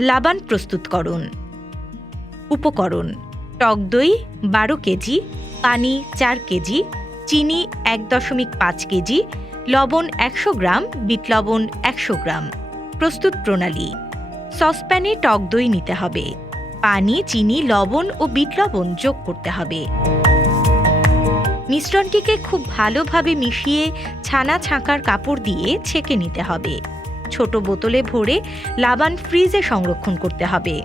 লাবান প্রস্তুতকরণ। উপকরণ: টক দই 12 কেজি, পানি 4 কেজি, চিনি 1.5 কেজি, লবণ 100 গ্রাম, বিট লবণ 100 গ্রাম। প্রস্তুত প্রণালী: সসপ্যানে টক দই নিতে হবে, পানি, চিনি, লবণ ও বিট লবণ যোগ করতে হবে। মিশ্রণটিকে খুব ভালোভাবে মিশিয়ে ছানা ছাঁকার কাপড় দিয়ে ছেঁকে নিতে হবে। ছোট বোতলে ভরে লাবান ফ্রিজে সংরক্ষণ করতে হবে।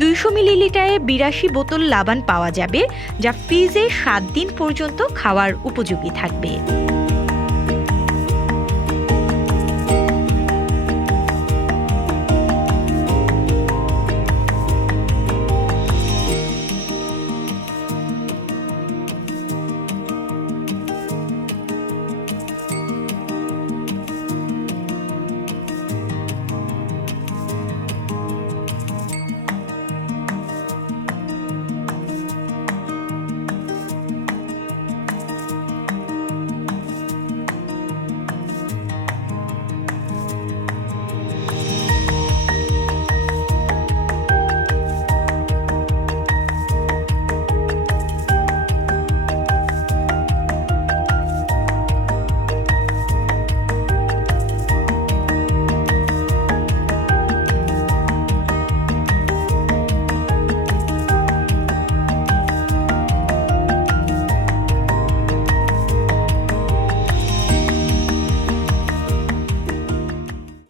200 মিলিলিটারে 82 বোতল লাবান পাওয়া যাবে, যা ফ্রিজে 7 দিন পর্যন্ত খাওয়ার উপযোগী থাকবে।